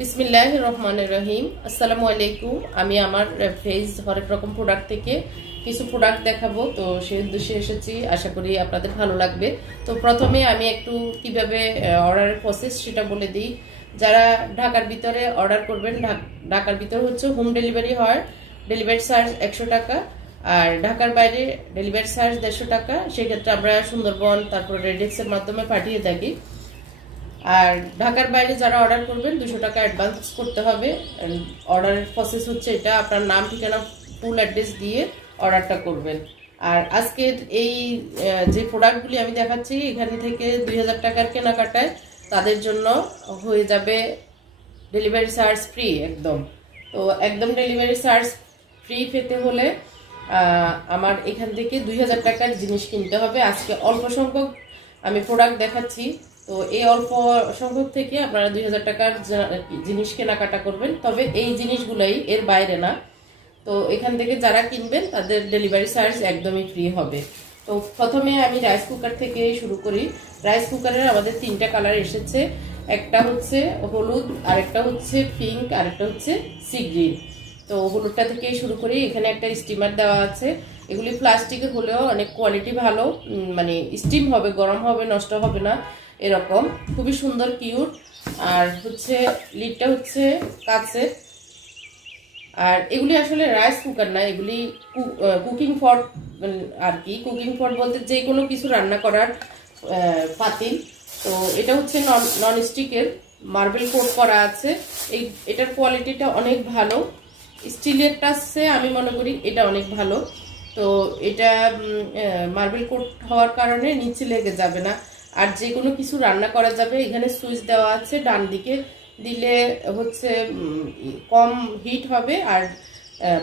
বিসমিল্লাহির রহমানির রহিম। আসসালামু আলাইকুম। আমি আমার ফেজ হরেক রকম প্রোডাক্ট থেকে কিছু প্রোডাক্ট দেখাবো, তো সেই উদ্দেশ্যে এসেছি। আশা করি আপনাদের ভালো লাগবে। তো প্রথমে আমি একটু কিভাবে অর্ডারের প্রসেস সেটা বলে দিই। যারা ঢাকার ভিতরে অর্ডার করবেন, ঢাকার ভিতরে হচ্ছে হোম ডেলিভারি হয়, ডেলিভারি চার্জ 100 টাকা। আর ঢাকার বাইরে ডেলিভারি চার্জ 150 টাকা। সেক্ষেত্রে আমরা সুন্দরবন তারপর রেডেক্সের মাধ্যমে পাঠিয়ে থাকি। আর ঢাকার বাইরে যারা অর্ডার করবেন 200 টাকা অ্যাডভান্স করতে হবে। অর্ডারের প্রসেস হচ্ছে এটা, আপনার নাম ঠিকানা ফুল অ্যাড্রেস দিয়ে অর্ডারটা করবেন। আর আজকের এই যে প্রোডাক্টগুলি আমি দেখাচ্ছি, এখান থেকে 2000 টাকার কেনাকাটায় তাদের জন্য হয়ে যাবে ডেলিভারি চার্জ ফ্রি একদম। তো একদম ডেলিভারি চার্জ ফ্রি পেতে হলে আমার এখান থেকে 2000 টাকার জিনিস কিনতে হবে। আজকে অল্প সংখ্যক আমি প্রোডাক্ট দেখাচ্ছি, তো এই অল্প সংখ্যক থেকে আপনারা 2000 টাকার জিনিস কেনাকাটা করবেন। তবে এই জিনিসগুলাই এর বাইরে না। তো এখান থেকে যারা কিনবেন তাদের ডেলিভারি চার্জ একদমই ফ্রি হবে। তো প্রথমে আমি রাইস কুকার থেকে শুরু করি। রাইস কুকারের আমাদের 3টা কালার এসেছে, একটা হচ্ছে হলুদ, আরেকটা হচ্ছে পিঙ্ক, আরেকটা হচ্ছে সি গ্রিন। তো হলুদটা থেকে শুরু করি। এখানে একটা স্টিমার দেওয়া আছে। এগুলি প্লাস্টিকের হলেও অনেক কোয়ালিটি ভালো, মানে স্টিম হবে, গরম হবে, নষ্ট হবে না, এরকম খুবই সুন্দর কিউট। আর হচ্ছে লিডটা হচ্ছে কাচের। আর এগুলি আসলে রাইস কুকার না, এগুলি কুকিং পট আর কি। কুকিং পট বলতে যে কোনো কিছু রান্না করার পাতিল। তো এটা হচ্ছে নন স্টিকের, মার্বেল কোট করা আছে। এটার কোয়ালিটিটা অনেক ভালো। স্টিলের টাচে আমি মনে করি এটা অনেক ভালো। তো এটা মার্বেল কোট হওয়ার কারণে নিচে লেগে যাবে না, আর যে কোনো কিছু রান্না করা যাবে। এখানে সুইচ দেওয়া আছে, ডান দিকে দিলে হচ্ছে কম হিট হবে, আর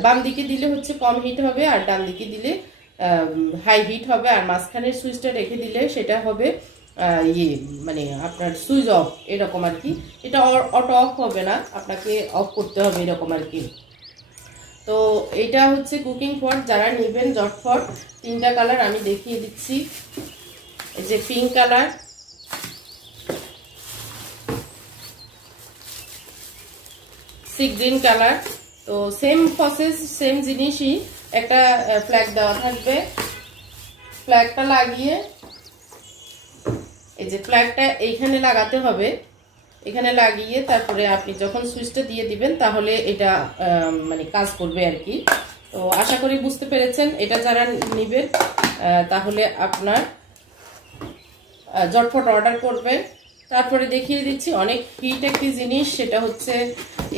বাম দিকে দিলে হচ্ছে কম হিট হবে, আর ডান দিকে দিলে হাই হিট হবে। আর মাঝখানের সুইচটা রেখে দিলে সেটা হবে মানে আপনার সুইচ অফ, এরকম আর কি। এটা অটো অফ হবে না, আপনাকে অফ করতে হবে এরকম আর কি। তো এটা হচ্ছে কুকিং পট। যারা নেবেন ঝটফট, 3টা কালার আমি দেখিয়ে দিচ্ছি। এই যে pink colour, sea green colour. তো সেম প্রসেস, সেম জিনিসই। একটা ফ্ল্যাগ দেওয়া থাকবে, ফ্ল্যাগটা লাগিয়ে এই যে ফ্ল্যাগটা এইখানে লাগাতে হবে। এখানে লাগিয়ে তারপরে আপনি যখন সুইচটা দিয়ে দিবেন তাহলে এটা মানে কাজ করবে আর কি। তো আশা করি বুঝতে পেরেছেন। এটা যারা নেবেন তাহলে আপনার ঝটফট অর্ডার করবেন। তারপরে দেখিয়ে দিচ্ছি অনেক হিট একটি জিনিস, সেটা হচ্ছে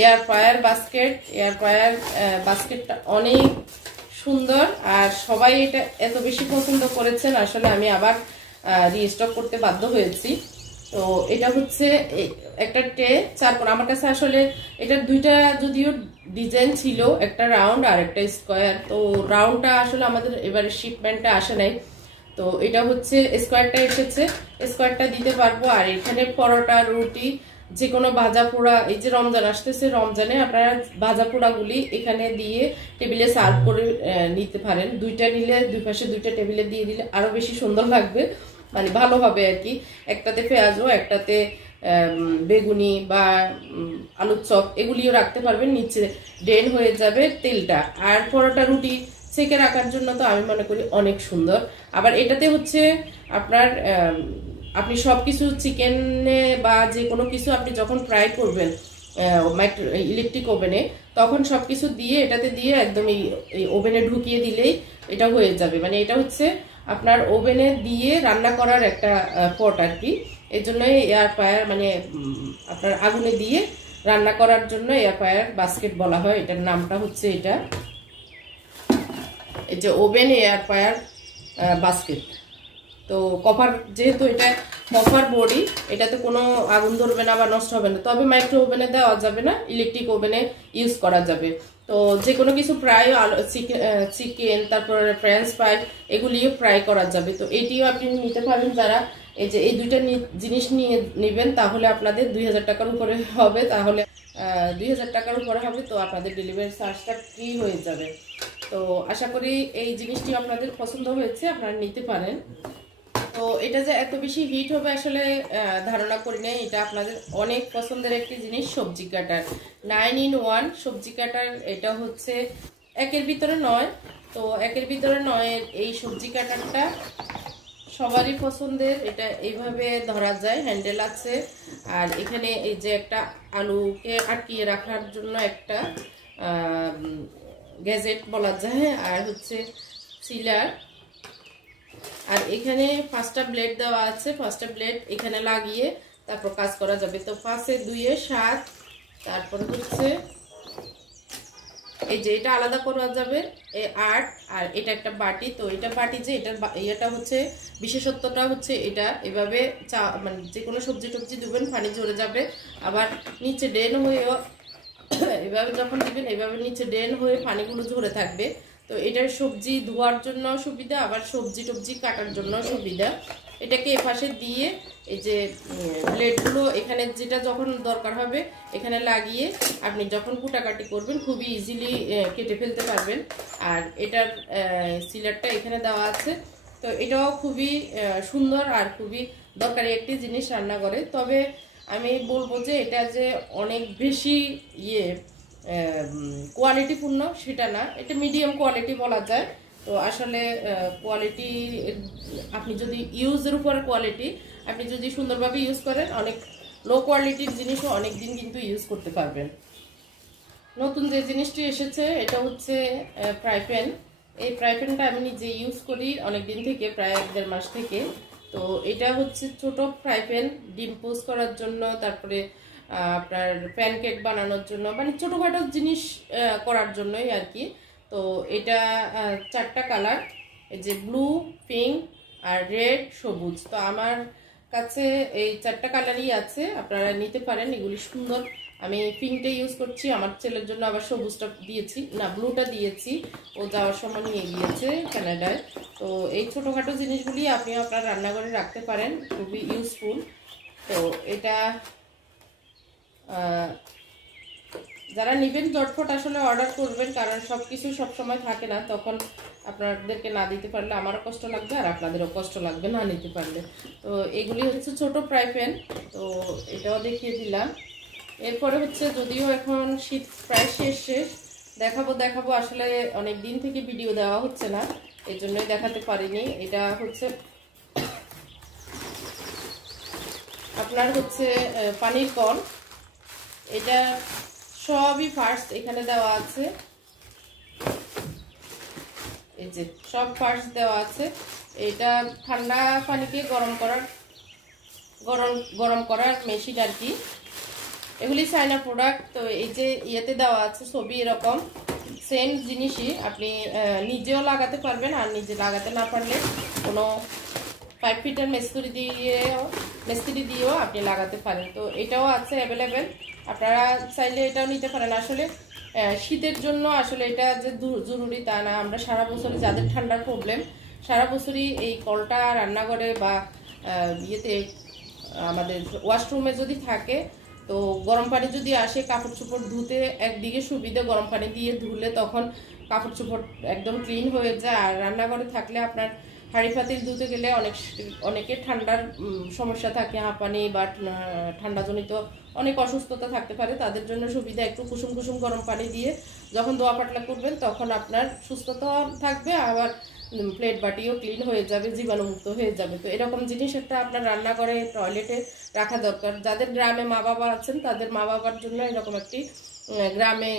air fryer basket. Air fryer বাস্কেটটা অনেক সুন্দর, আর সবাই এটা এত বেশি পছন্দ করেছেন, আসলে আমি আবার রিস্টক করতে বাধ্য হয়েছি। তো এটা হচ্ছে একটা ট্রে 4 কোণ। আমার কাছে আসলে এটার 2টা যদিও ডিজাইন ছিল, একটা রাউন্ড আর একটা স্কোয়ার। তো রাউন্ডটা আসলে আমাদের এবারে শিপমেন্টটা আসে নাই, তো এটা হচ্ছে স্কোয়ারটা এসেছে। স্কোয়ারটা দিতে পারবো। আর এখানে পরোটা, রুটি, যে কোনো ভাজা পোড়া, এই যে রমজান আসতেছে, রমজানে আপনারা ভাজা পোড়াগুলি এখানে দিয়ে টেবিলে সার্ভ করে নিতে পারেন। 2টা নিলে 2 পাশে 2টা টেবিলে দিয়ে দিলে আরো বেশি সুন্দর লাগবে, মানে ভালো হবে আর কি। একটাতে পেঁয়াজও, একটাতে বেগুনি বা আলুর চপ, এগুলিও রাখতে পারবেন। নিচে ড্রেন হয়ে যাবে তেলটা। আর পরোটা, রুটি সেকে রাখার জন্য তো আমি মনে করি অনেক সুন্দর। আবার এটাতে হচ্ছে আপনার আপনি সবকিছু চিকেনে বা যে কোনো কিছু আপনি যখন ফ্রাই করবেন ইলেকট্রিক ওভেনে, তখন সবকিছু দিয়ে এটাতে দিয়ে একদম এই ওভেনে ঢুকিয়ে দিলেই এটা হয়ে যাবে। মানে এটা হচ্ছে আপনার ওভেনে দিয়ে রান্না করার একটা পট আর কি। এর জন্যই এয়ার ফ্রায়ার, মানে আপনার আগুনে দিয়ে রান্না করার জন্য এয়ার ফ্রায়ার বাস্কেট বলা হয়। এটার নামটা হচ্ছে এটা, এই যে ওভেন এয়ার ফ্রায়ার বাস্কেট। তো কভার, যেহেতু এটা কভার বডি, এটাতে কোনো আগুন ধরবে না বা নষ্ট হবে না। তবে মাইক্রো ওভেনে দেওয়া যাবে না, ইলেকট্রিক ওভেনে ইউজ করা যাবে। তো যে কোনো কিছু ফ্রাই, চিকেন, তারপর ফ্রেঞ্চ ফ্রাই, এগুলিও ফ্রাই করা যাবে। তো এটিও আপনি নিতে পারেন। যারা এই যে এই 2টা জিনিস নিয়ে নেবেন তাহলে আপনাদের 2000 টাকার উপরে হবে। তাহলে 2000 টাকার উপরে হবে, তো আপনাদের ডেলিভারি চার্জটা ফ্রি হয়ে যাবে। তো আশা করি এই জিনিসটি আপনাদের পছন্দ হয়েছে, আপনারা নিতে পারেন। তো এটা যে এত বেশি হিট হবে আসলে ধারণা করি না। এটা আপনাদের অনেক পছন্দের একটি জিনিস, সবজি কাটার 9 in 1 সবজি কাটার। এটা হচ্ছে একের ভিতরে 9, তো একের ভিতরে 9 এই সবজি কাটারটা সবারই পছন্দের। এটা এইভাবে ধরা যায়, হ্যান্ডেল আছে, আর এখানে এই যে একটা আলুকে আটকিয়ে রাখার জন্য একটা গ্যাজেট বলা যায়, আর হচ্ছে সিলার, আর এখানে 5টা ব্লেড দেওয়া আছে। 5টা ব্লেড এখানে লাগিয়ে তারপর কাজ করা যাবে। তো 5 এ 2 এ 7, তারপরে হচ্ছে এই যে এটা আলাদা করা যাবে 8, আর এটা একটা বাটি। তো এটা বাটি যে এটা হচ্ছে বিশেষত্বটা হচ্ছে এটা এভাবে মানে যে কোনো সবজি টবজি দিবেন পানি ঝরে যাবে, আবার নিচে ড্রেন হয়েও এভাবে যখন দিবেন এভাবে নিচে ড্রেন হয়ে পানিগুলো ঝরে থাকবে। তো এটার সবজি ধোয়ার জন্য সুবিধা, আবার সবজি টবজি কাটার জন্য সুবিধা। এটাকে এপাশে দিয়ে এই যে ব্লেডগুলো এখানে যেটা যখন দরকার হবে এখানে লাগিয়ে আপনি যখন কুটাকাটি করবেন খুবই ইজিলি কেটে ফেলতে পারবেন। আর এটার সিলারটা এখানে দেওয়া আছে। তো এটাও খুবই সুন্দর আর খুবই দরকারি একটি জিনিস রান্নাঘরে। তবে আমি বলবো যে এটা যে অনেক বেশি কোয়ালিটিপূর্ণ সেটা না, এটা মিডিয়াম কোয়ালিটি বলা যায়। তো আসলে কোয়ালিটি আপনি যদি ইউজের উপর কোয়ালিটি, আপনি যদি সুন্দরভাবে ইউজ করেন অনেক লো কোয়ালিটির জিনিসও অনেক দিন কিন্তু ইউজ করতে পারবেন। নতুন যে জিনিসটি এসেছে এটা হচ্ছে ফ্রাই প্যান। এই ফ্রাই প্যানটা আমি নিজে ইউজ করি অনেক দিন থেকে, প্রায় 1-1.5 মাস থেকে। তো এটা হচ্ছে ছোট ফ্রাই প্যান, ডিম পোস্ট করার জন্য, তারপরে আপনার প্যানকেক বানানোর জন্য, মানে ছোটোখাটো জিনিস করার জন্যই আর কি। তো এটা 4টা কালার, এই যে ব্লু, পিঙ্ক আর রেড, সবুজ। তো আমার কাছে এই 4টা কালারই আছে, আপনারা নিতে পারেন, এগুলি সুন্দর। আমি পিঙ্কটা ইউজ করছি, আমার ছেলের জন্য আবার সবুজটা দিয়েছি, না ব্লুটা দিয়েছি, ও যাওয়ার সময় নিয়ে গিয়েছে কানাডায়। তো এই ছোটোখাটো জিনিসগুলি আপনি আপনার রান্নাঘরে রাখতে পারেন, খুবই ইউজফুল। তো এটা যারা নেবেন ঝটফট আসলে অর্ডার করবেন, কারণ সব কিছু সবসময় থাকে না, তখন আপনাদেরকে না দিতে পারলে আমারও কষ্ট লাগবে আর আপনাদেরও কষ্ট লাগবে না নিতে পারলে। তো এগুলি হচ্ছে ছোট ফ্রাই প্যান, তো এটাও দেখিয়ে দিলাম। এরপরে হচ্ছে যদিও এখন শীত প্রায় শেষ দেখাবো আসলে অনেক দিন থেকে ভিডিও দেওয়া হচ্ছে না, এই জন্যই দেখাতে পারিনি। এটা হচ্ছে আপনার হচ্ছে পানির কল, এটা সবই ফার্স্ট এখানে দেওয়া আছে, এই যে সব ফার্স্ট দেওয়া আছে। এটা ঠান্ডা পানিকে গরম করার মেশিন আর কি। এগুলি চায়না প্রোডাক্ট। তো এই যে ইয়েতে দেওয়া আছে ছবি, এরকম সেম জিনিসই আপনি নিজেও লাগাতে পারবেন, আর নিজে লাগাতে না পারলে কোনো 5 ফিটের মিস্ত্রি দিয়েও আপনি লাগাতে পারেন। তো এটাও আছে অ্যাভেলেবেল, আপনারা চাইলে এটাও নিতে পারেন। আসলে শীতের জন্য আসলে এটা যে জরুরি তা না, আমরা সারা বছরই যাদের ঠান্ডার প্রবলেম সারা বছরই এই কলটা রান্নাঘরে বা ইয়েতে আমাদের ওয়াশরুমে যদি থাকে, তো গরম পানি যদি আসে কাপড় চোপড় ধুতে একদিকে সুবিধা, গরম পানি দিয়ে ধুলে তখন কাপড় চোপড় একদম ক্লিন হয়ে যায়। আর রান্নাঘরে থাকলে আপনার হাঁড়ি পাতিল ধুতে গেলে অনেকের ঠান্ডার সমস্যা থাকে, হাঁপানি বা ঠান্ডাজনিত অনেক অসুস্থতা থাকতে পারে, তাদের জন্য সুবিধা একটু কুসুম কুসুম গরম পানি দিয়ে যখন ধোয়া পাতলা করবেন তখন আপনার সুস্থতা থাকবে, আবার প্লেট বাটিও ক্লিন হয়ে যাবে, জীবাণুমুক্ত হয়ে যাবে। তো এরকম জিনিস একটা আপনার রান্নাঘরে টয়লেটে রাখা দরকার। যাদের গ্রামে মা বাবা আছেন তাদের মা বাবার জন্য এরকম একটি গ্রামে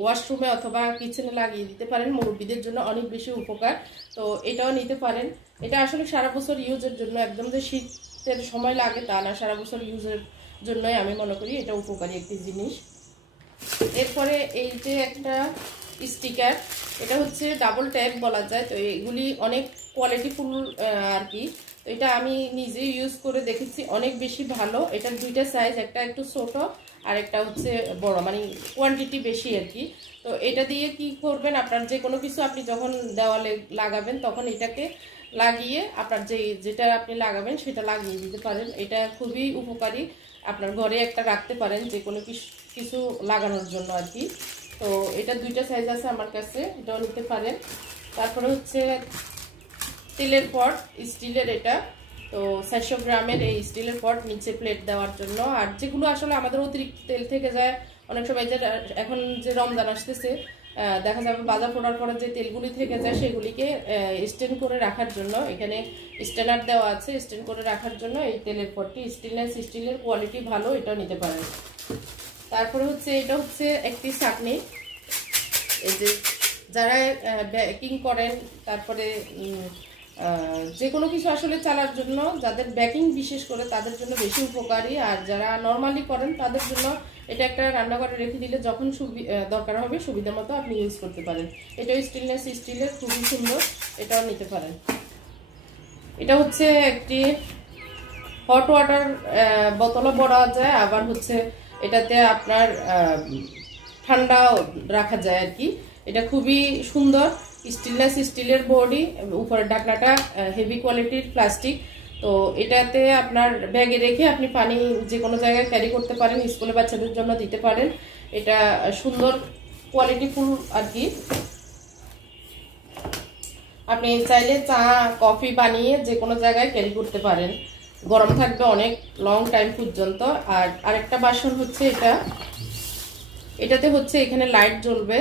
ওয়াশরুমে অথবা কিচেনে লাগিয়ে দিতে পারেন, মুরব্বীদের জন্য অনেক বেশি উপকার। তো এটাও নিতে পারেন। এটা আসলে সারা বছর ইউজের জন্য, একদম যে শীতের সময় লাগে তা না, সারা বছর ইউজের জন্যই আমি মনে করি এটা উপকারী একটি জিনিস। এরপরে এই যে একটা স্টিকার, এটা হচ্ছে ডাবল ট্যাগ বলা যায়। তো এগুলি অনেক কোয়ালিটিফুল আর কি। তো এটা আমি নিজে ইউজ করে দেখেছি, অনেক বেশি ভালো। এটার 2টা সাইজ, একটা একটু ছোট আর একটা হচ্ছে বড়, মানে কোয়ান্টিটি বেশি আর কি। তো এটা দিয়ে কি করবেন, আপনার যে কোনো কিছু আপনি যখন দেওয়ালে লাগাবেন তখন এটাকে লাগিয়ে আপনার যেটা আপনি লাগাবেন সেটা লাগিয়ে দিতে পারেন। এটা খুবই উপকারী, আপনার ঘরে একটা রাখতে পারেন যে কোনো কিছু লাগানোর জন্য আর কি। তো এটা 2টা সাইজ আছে আমার কাছে, এটাও নিতে পারেন। তারপরে হচ্ছে তেলের পট, স্টিলের এটা। তো 400 গ্রামের এই স্টিলের পট, নিচে প্লেট দেওয়ার জন্য। আর যেগুলো আসলে আমাদের অতিরিক্ত তেল থেকে যায় অনেক সময়, যে এখন যে রমজান আসতেছে দেখা যাবে বাজার করার পরে যে তেলগুলি থেকে যায় সেগুলিকে স্টেন করে রাখার জন্য এখানে স্টেনার দেওয়া আছে। স্টেন করে রাখার জন্য এই তেলের পটটি স্টিলের কোয়ালিটি ভালো, এটাও নিতে পারেন। তারপরে হচ্ছে এটা হচ্ছে একটি চাটনি। এই যে যারা বেকিং করেন, তারপরে যে কোনো কিছু আসলে চালার জন্য, যাদের বেকিং বিশেষ করে তাদের জন্য বেশি উপকারী। আর যারা নর্মালি করেন তাদের জন্য এটা একটা রান্নাঘরে রেখে দিলে যখন দরকার হবে সুবিধা মতো আপনি ইউজ করতে পারেন। এটাও স্টিলের, খুবই সুন্দর, এটাও নিতে পারেন। এটা হচ্ছে একটি হট ওয়াটার বোতলও ভরা যায়, আবার হচ্ছে এটাতে আপনার ঠান্ডা রাখা যায় আর কি। এটা খুবই সুন্দর, স্টিলের বডি, উপরের ঢাকনাটা হেভি কোয়ালিটির প্লাস্টিক। তো এটাতে আপনার ব্যাগে রেখে আপনি পানি যে কোনো জায়গায় ক্যারি করতে পারেন, স্কুলে বাচ্চাদের জন্য দিতে পারেন। এটা সুন্দর কোয়ালিটিফুল আর কি। আপনি চাইলে চা কফি বানিয়ে যে কোনো জায়গায় ক্যারি করতে পারেন, গরম থাকবে অনেক লং টাইম পর্যন্ত। আর আরেকটা বাসন হচ্ছে এটাতে হচ্ছে এখানে লাইট জ্বলবে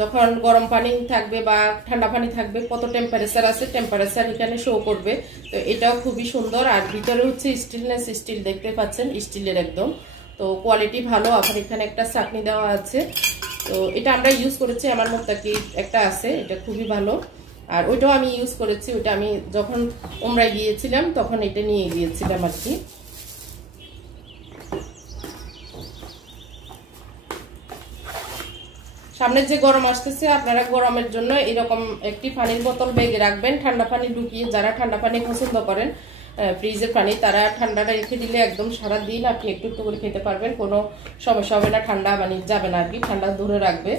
যখন গরম পানি থাকবে বা ঠান্ডা পানি থাকবে, কত টেম্পারেচার আছে টেম্পারেচার এখানে শো করবে। তো এটাও খুবই সুন্দর। আর ভিতরে হচ্ছে স্টিল দেখতে পাচ্ছেন, স্টিলের একদম। তো কোয়ালিটি ভালো। আবার এখানে একটা চাটনি দেওয়া আছে। তো এটা আমরা ইউজ করেছি, আমার মোত্তাকি একটা আছে, এটা খুবই ভালো। আর ওইটাও আমি ইউজ করেছি, ওইটা আমি যখন ওমরায় গিয়েছিলাম তখন এটা নিয়ে গিয়েছিলাম আর কি। সামনে যে গরম আসতেছে, আপনারা গরমের জন্য এরকম একটি পানির বোতল ব্যাগে রাখবেন, ঠান্ডা পানি ঢুকিয়ে। যারা ঠান্ডা পানি পছন্দ করেন, ফ্রিজের পানি, তারা ঠান্ডাটা রেখে দিলে একদম সারা দিন আপনি একটু একটু করে খেতে পারবেন, কোনো সমস্যা হবে না, ঠান্ডা পানি যাবে না আর কি, ঠান্ডা ধরে রাখবে।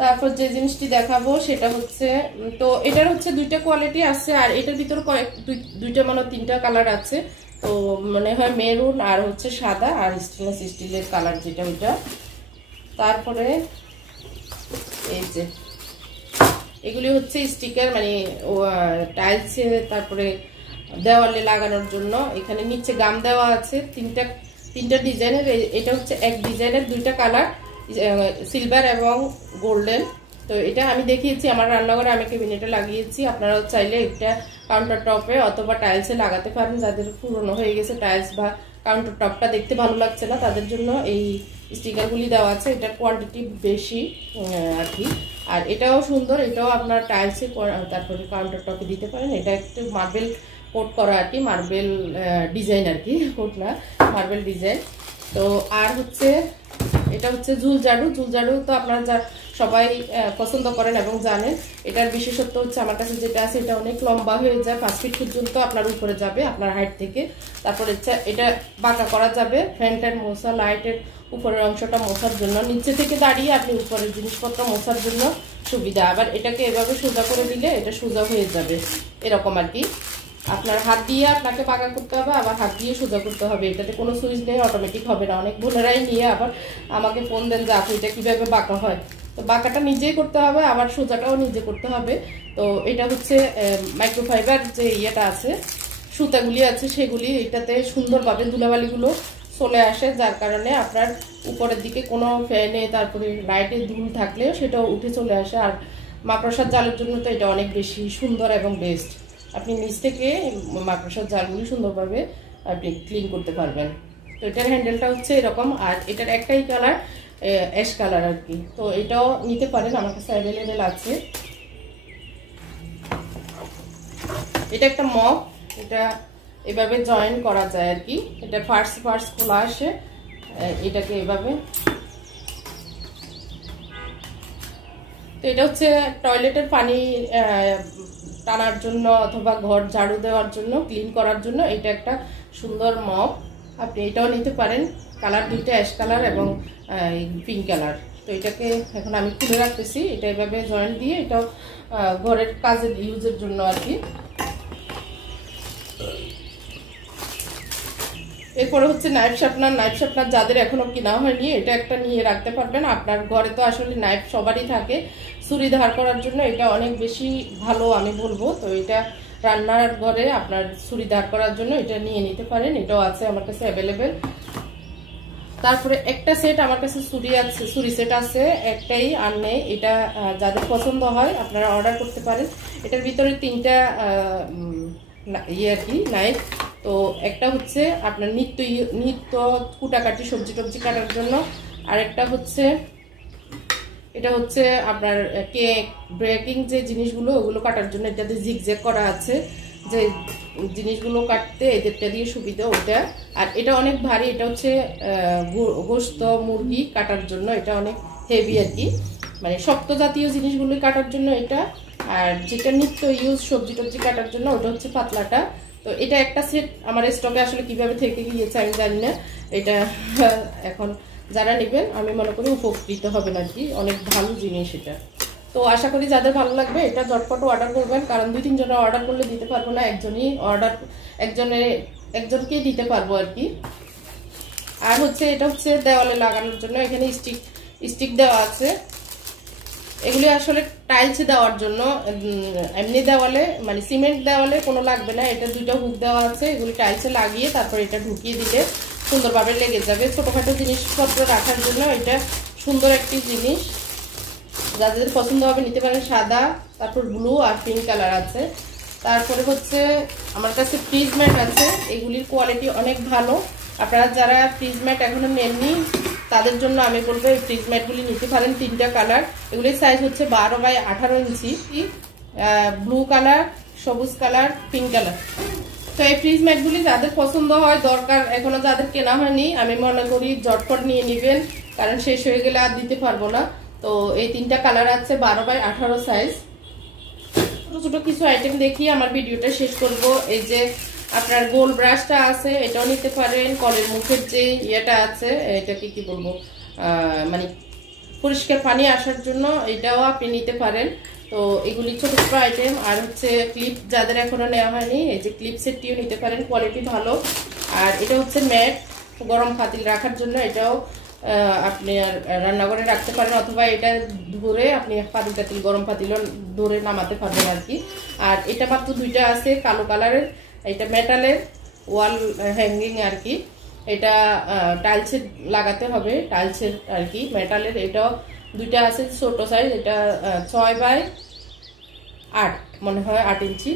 তারপর যে জিনিসটি দেখাবো সেটা হচ্ছে, তো এটার হচ্ছে দুইটা কোয়ালিটি আছে, আর এটার ভিতর দুইটা মানে তিনটা কালার আছে। তো মনে হয় মেরুন আর হচ্ছে সাদা, আর স্টিলের কালার যেটা ওইটা। তারপরে এই যে এগুলি হচ্ছে স্টিকার, মানে টাইলসে তারপরে দেওয়ালে লাগানোর জন্য। এখানে নিচে গাম দেওয়া আছে তিনটা ডিজাইনের। এটা হচ্ছে এক ডিজাইনের, দুইটা কালার, সিলভার এবং গোল্ডেন। তো এটা আমি দেখিয়েছি আমার রান্নাঘরে, আমি ক্যাবিনেটে লাগিয়েছি। আপনারাও চাইলে এটা কাউন্টার টপে অথবা টাইলসে লাগাতে পারেন। যাদের পুরনো হয়ে গেছে টাইলস বা কাউন্টার টপটা দেখতে ভালো লাগছে না, তাদের জন্য এই স্টিকারগুলি দেওয়া আছে। এটার কোয়ান্টিটি বেশি আর কি। আর এটাও সুন্দর, এটাও আপনার টাইলসে তারপরে কাউন্টার টপে দিতে পারেন। এটা একটু মার্বেল কোট করা আর কি, মার্বেল ডিজাইন আর কি, কোট না, মার্বেল ডিজাইন। তো আর হচ্ছে এটা হচ্ছে ঝুল ঝাড়ু তো আপনারা সবাই পছন্দ করেন এবং জানেন। এটার বিশেষত্ব হচ্ছে আমার কাছে যেটা আছে, এটা অনেক লম্বা হয়ে যায়, 5 ফিট পর্যন্ত আপনার উপরে যাবে আপনার হাইট থেকে। তারপরে এটা বাঁকা করা যাবে, ফ্যানটার মোছা, লাইটের উপরের অংশটা মোছার জন্য, নিচে থেকে দাঁড়িয়ে আপনি উপরের জিনিসপত্র মোছার জন্য সুবিধা। আবার এটাকে এভাবে সোজা করে দিলে এটা সোজা হয়ে যাবে, এরকম আর কি। আপনার হাত দিয়ে আপনাকে বাঁকা করতে হবে, আবার হাত দিয়ে সোজা করতে হবে। এটাতে কোনো সুইচ নেই, অটোমেটিক হবে না। অনেক বোনেরাই নিয়ে আবার আমাকে ফোন দেন যে আপু এটা কিভাবে বাঁকা হয়। তো বাঁকাটা নিজেই করতে হবে, আবার সোজাটাও নিজে করতে হবে। তো এটা হচ্ছে মাইক্রোফাইবার যে ইয়েটা আছে, সুতাগুলি আছে, সেগুলি এটাতে সুন্দরভাবে ধুলাবালিগুলো চলে আসে, যার কারণে আপনার উপরের দিকে কোনো ফ্যানে তারপরে লাইটে ধুল থাকলেও সেটাও উঠে চলে আসে। আর মাকড়সার জালের জন্য তো এটা অনেক বেশি সুন্দর এবং বেস্ট। আপনি নিচ থেকে মাকড়সার জালগুলি সুন্দরভাবে আপনি ক্লিন করতে পারবেন। তো এটার হ্যান্ডেলটা হচ্ছে এরকম, আর এটার একটাই কালার অ্যাশ কালার আর কি। তো এটাও নিতে পারেন, আমার কাছে অ্যাভেলেবেল আছে। এটা একটা মগ, এটা এভাবে জয়েন করা যায় আর কি। এটা ফার্স্ট খোলা আসে, এটাকে এভাবে। তো এটা হচ্ছে টয়লেটের পানি টানার জন্য অথবা ঘর ঝাড়ু দেওয়ার জন্য, ক্লিন করার জন্য এটা একটা সুন্দর মগ। আপনি এটাও নিতে পারেন, কালার দুইটা, অ্যাশ কালার এবং পিঙ্ক কালার। তো এটাকে এখন আমি খুলে রাখতেছি, এটা এভাবে জয়েন্ট দিয়ে, এটাও ঘরের কাজের ইউজের জন্য আর কি। এরপরে হচ্ছে নাইফ শার্পনার যাদের এখনো কেনা হয়নি এটা একটা নিয়ে রাখতে পারবেন। আপনার ঘরে তো আসলে নাইফ সবারই থাকে, ছুরি ধার করার জন্য এটা অনেক বেশি ভালো আমি বলবো। তো এটা রান্নার ঘরে আপনার ছুরি ধার করার জন্য এটা নিয়ে নিতে পারেন, এটাও আছে আমার কাছে অ্যাভেলেবেল। তারপরে একটা সেট আমার কাছে ছুরি সেট আছে একটাই, আর নেই। এটা যাদের পছন্দ হয় আপনারা অর্ডার করতে পারেন। এটার ভিতরে 3টা ইয়ে আর কি নাইফ। তো একটা হচ্ছে আপনার নিত্য কুটাকাটি সবজি টবজি কাটার জন্য, আর একটা হচ্ছে এটা হচ্ছে আপনার কেক ব্রেকিং যে জিনিসগুলো ওগুলো কাটার জন্য। এটাতে জিগজ্যাগ করা আছে, যে জিনিসগুলো কাটতে এদেরটা দিয়ে সুবিধা ওটা। আর এটা অনেক ভারী, এটা হচ্ছে গোশত মুরগি কাটার জন্য, এটা অনেক হেভি আর কি, মানে শক্ত জাতীয় জিনিসগুলো কাটার জন্য এটা। আর যেটা নিত্য ইউজ সবজি টবজি কাটার জন্য ওটা হচ্ছে পাতলাটা। তো এটা একটা সেট আমার স্টকে আসলে কিভাবে থেকে গিয়েছে আমি জানি না, এটা এখন যারা নেবেন আমি মনে করি উপকৃত হবেন আর কি, অনেক ভালো জিনিস এটা। তো আশা করি যাদের ভালো লাগবে এটা ঝটপট অর্ডার করবেন, কারণ 2-3 জনের অর্ডার করলে দিতে পারবো না, একজনকেই দিতে পারবো আর কি। আর হচ্ছে এটা হচ্ছে দেওয়ালে লাগানোর জন্য, এখানে স্টিক দেওয়া আছে। এগুলি আসলে টাইলস দেওয়ার জন্য, এমনি দেওয়ালে মানে সিমেন্ট দেওয়ালে কোনো লাগবে না। এটা 2টা হুক দেওয়া আছে, এগুলি টাইলসে লাগিয়ে তারপর এটা ঢুকিয়ে দিলে সুন্দরভাবে লেগে যাবে। ছোটখাটো জিনিসপত্র রাখার জন্য এটা সুন্দর একটি জিনিস, যাদের পছন্দ হবে নিতে পারেন। সাদা, তারপর ব্লু আর পিঙ্ক কালার আছে। তারপরে হচ্ছে আমার কাছে ফ্রিজ ম্যাট আছে, এগুলির কোয়ালিটি অনেক ভালো। আপনারা যারা ফ্রিজ ম্যাট এখনো নেননি তাদের জন্য আমি বলবো এই ফ্রিজ ম্যাটগুলি নিতে পারেন। 3টা কালার, এগুলির সাইজ হচ্ছে 12x18 ইঞ্চি, ব্লু কালার, সবুজ কালার, পিঙ্ক কালার। তো এই ফ্রিজ ম্যাটগুলি যাদের পছন্দ হয় দরকার, এখনো যাদের কেনা হয়নি আমি মনে করি ঝটপট নিয়ে নেবেন, কারণ শেষ হয়ে গেলে আর দিতে পারবো না। তো এই 3টা কালার আছে 12x18 সাইজ। ছোট ছোট কিছু আইটেম দেখিয়ে আমার ভিডিওটা শেষ করব। এই যে আপনার গোল ব্রাশটা আছে, এটাও নিতে পারেন। কলের মুখের যে ইয়েটা আছে, এটাকে কি বলবো, মানে পরিষ্কার পানি আসার জন্য এটাও আপনি নিতে পারেন। তো এগুলি ছোট ছোট আইটেম। আর হচ্ছে ক্লিপ যাদের এখনো নেওয়া হয়নি, এই যে ক্লিপ সেটটিও নিতে পারেন, কোয়ালিটি ভালো। আর এটা হচ্ছে ম্যাট গরম পাতিল রাখার জন্য, এটাও আপনি রান্নাঘরে রাখতে পারেন, অথবা এটা ধরে আপনি পাতিল গরম পাতিলও ধরে নামাতে পারবেন আর কি। আর এটা মাত্র 2টা আছে কালো কালারের, এটা মেটালের ওয়াল হ্যাঙ্গিং আর কি। এটা টাইলসে লাগাতে হবে, টাইলসের আর কি মেটালের। এটাও 2টা আছে ছোট সাইজ, এটা 6x8 মনে হয় 8 ইঞ্চি,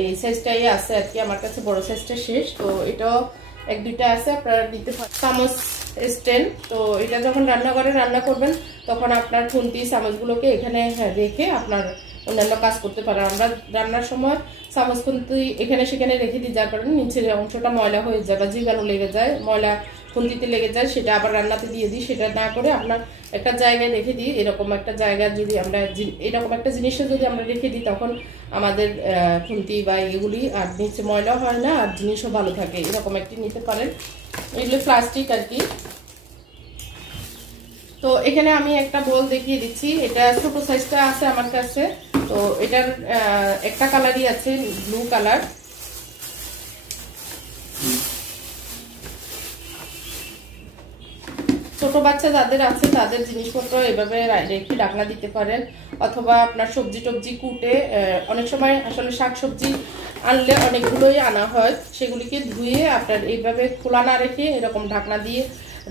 এই সাইজটাই আছে আর কি। আমার কাছে বড় সাইজটা শেষ। তো এটাও 1-2টা আছে, আপনারা দিতে পারেন। চামচ স্ট্যান্ড, তো এটা যখন রান্নাঘরে রান্না করবেন তখন আপনার খুন্তি চামচগুলোকে এখানে রেখে আপনার অন্যান্য কাজ করতে পারেন। আমরা রান্নার সময় চামচ খুন্তি এখানে সেখানে রেখে দিই, যার কারণে নিচের অংশটা ময়লা হয়ে যায় বা জীবাণু লেগে যায়, ময়লা খুন্তিতে লেগে যায়, সেটা আবার রান্নাতে দিয়ে দিই। সেটা না করে আপনার একটা জায়গায় রেখে দিই, এরকম একটা জায়গা যদি আমরা এরকম একটা জিনিসটা যদি আমরা রেখে দিই তখন আমাদের খুন্তি বা এগুলি আর নিচে ময়লা হয় না, আর জিনিসও ভালো থাকে। এরকম একটি নিতে পারেন, এগুলো প্লাস্টিক আর কি। তো এখানে আমি একটা বোল দেখিয়ে দিচ্ছি, এটা ছোট সাইজটা আছে আমার কাছে। তো এটার একটা কালারই আছে, ব্লু কালার। ছোট বাচ্চা যাদের আছে তাদের জিনিসপত্র এভাবে রেখে ঢাকনা দিতে পারেন, অথবা আপনার সবজি টবজি কুটে, অনেক সময় আসলে শাকসবজি আনলে অনেকগুলোই আনা হয়, সেগুলিকে ধুয়ে আপনার এইভাবে খোলা না রেখে এরকম ঢাকনা দিয়ে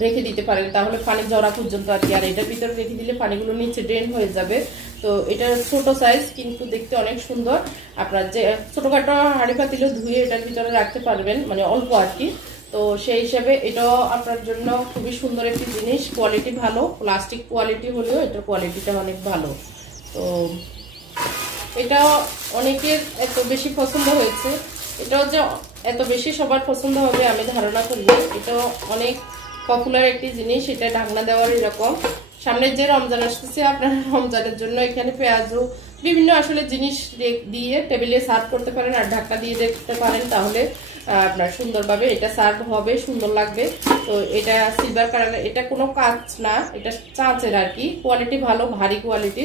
রেখে দিতে পারেন, তাহলে পানি জড়া পর্যন্ত আর কি। আর এটার ভিতরে রেখে দিলে পানিগুলো নিচে ড্রেন হয়ে যাবে। তো এটা ছোট সাইজ কিন্তু দেখতে অনেক সুন্দর। আপনার যে ছোটখাটো হাঁড়ি পাতিলও ধুয়ে এটার ভিতরে রাখতে পারবেন, মানে অল্প আর কি। তো সেই হিসাবে এটাও আপনার জন্য খুবই সুন্দর একটি জিনিস, কোয়ালিটি ভালো, প্লাস্টিক কোয়ালিটি হলেও এটার কোয়ালিটিটা অনেক ভালো। তো এটাও অনেকের এত বেশি পছন্দ হয়েছে, এটাও যে এত বেশি সবার পছন্দ হবে আমি ধারণা করি। এটাও অনেক পপুলার একটি জিনিস, এটা ঢাকনা দেওয়ার এরকম। সামনে যে রমজান আসতেছে, আপনারা রমজানের জন্য এখানে পেঁয়াজও বিভিন্ন আসলে জিনিস দিয়ে টেবিলে সার্ভ করতে পারেন, আর ঢাকনা দিয়ে দেখতে পারেন, তাহলে আপনার সুন্দরভাবে এটা সার্ভ হবে, সুন্দর লাগবে। তো এটা সিলভার কালার, এটা কোনো কাঁচ না, এটা চাঁচের আর কি, কোয়ালিটি ভালো, ভারী কোয়ালিটি।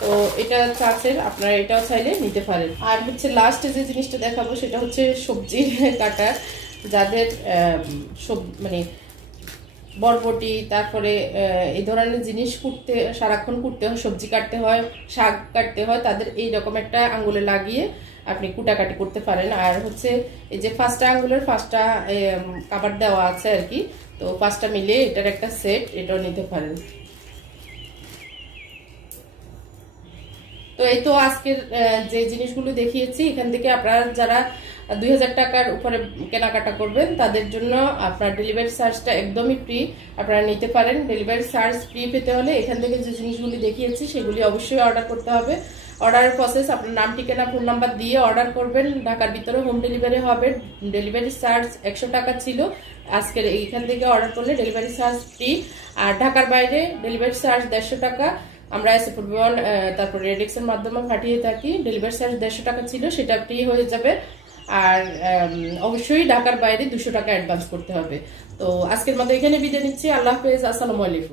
তো এটা চাঁচের, আপনারা এটাও চাইলে নিতে পারেন। আর হচ্ছে লাস্টে যে জিনিসটা দেখাবো সেটা হচ্ছে সবজি কাটা। যাদের মানে বরবটি, তারপরে এই ধরনের জিনিস কুটতে, সারাক্ষণ কুটতে হয়, সবজি কাটতে হয়, শাক কাটতে হয়, তাদের এইরকম একটা আঙ্গুলে লাগিয়ে আপনি কুটাকাটি করতে পারেন। আর হচ্ছে এই যে 5টা আঙ্গুলের 5টা কাবার দেওয়া আছে আর কি, তো 5টা মিলে এটার একটা সেট, এটাও নিতে পারেন। তো এই তো আজকের যে জিনিসগুলো দেখিয়েছি, এখান থেকে আপনারা যারা 2000 টাকার উপরে কেনাকাটা করবেন তাদের জন্য আপনার ডেলিভারি চার্জটা একদমই ফ্রি, আপনারা নিতে পারেন। ডেলিভারি চার্জ ফ্রি পেতে হলে এখান থেকে যে জিনিসগুলি দেখিয়েছি সেগুলি অবশ্যই অর্ডার করতে হবে। অর্ডারের প্রসেস, আপনার নাম, ঠিকানা, ফোন নাম্বার দিয়ে অর্ডার করবেন। ঢাকার ভিতরে হোম ডেলিভারি হবে। ডেলিভারি চার্জ 100 টাকা ছিল, আজকের এইখান থেকে অর্ডার করলে ডেলিভারি চার্জ ফ্রি। আর ঢাকার বাইরে ডেলিভারি চার্জ 150 টাকা। আমরা এসে পরিবহন তারপর রেডিক্স এর মাধ্যমে পাঠিয়ে থাকি। ডেলিভারি চার্জ 150 টাকা ছিল, সেটা ফ্রি হয়ে যাবে। আর অবশ্যই ঢাকার বাইরে 200 টাকা অ্যাডভান্স করতে হবে। তো আজকের মতো এখানে বিদায় নিচ্ছি। আল্লাহ হাফেজ, আসসালামু আলাইকুম।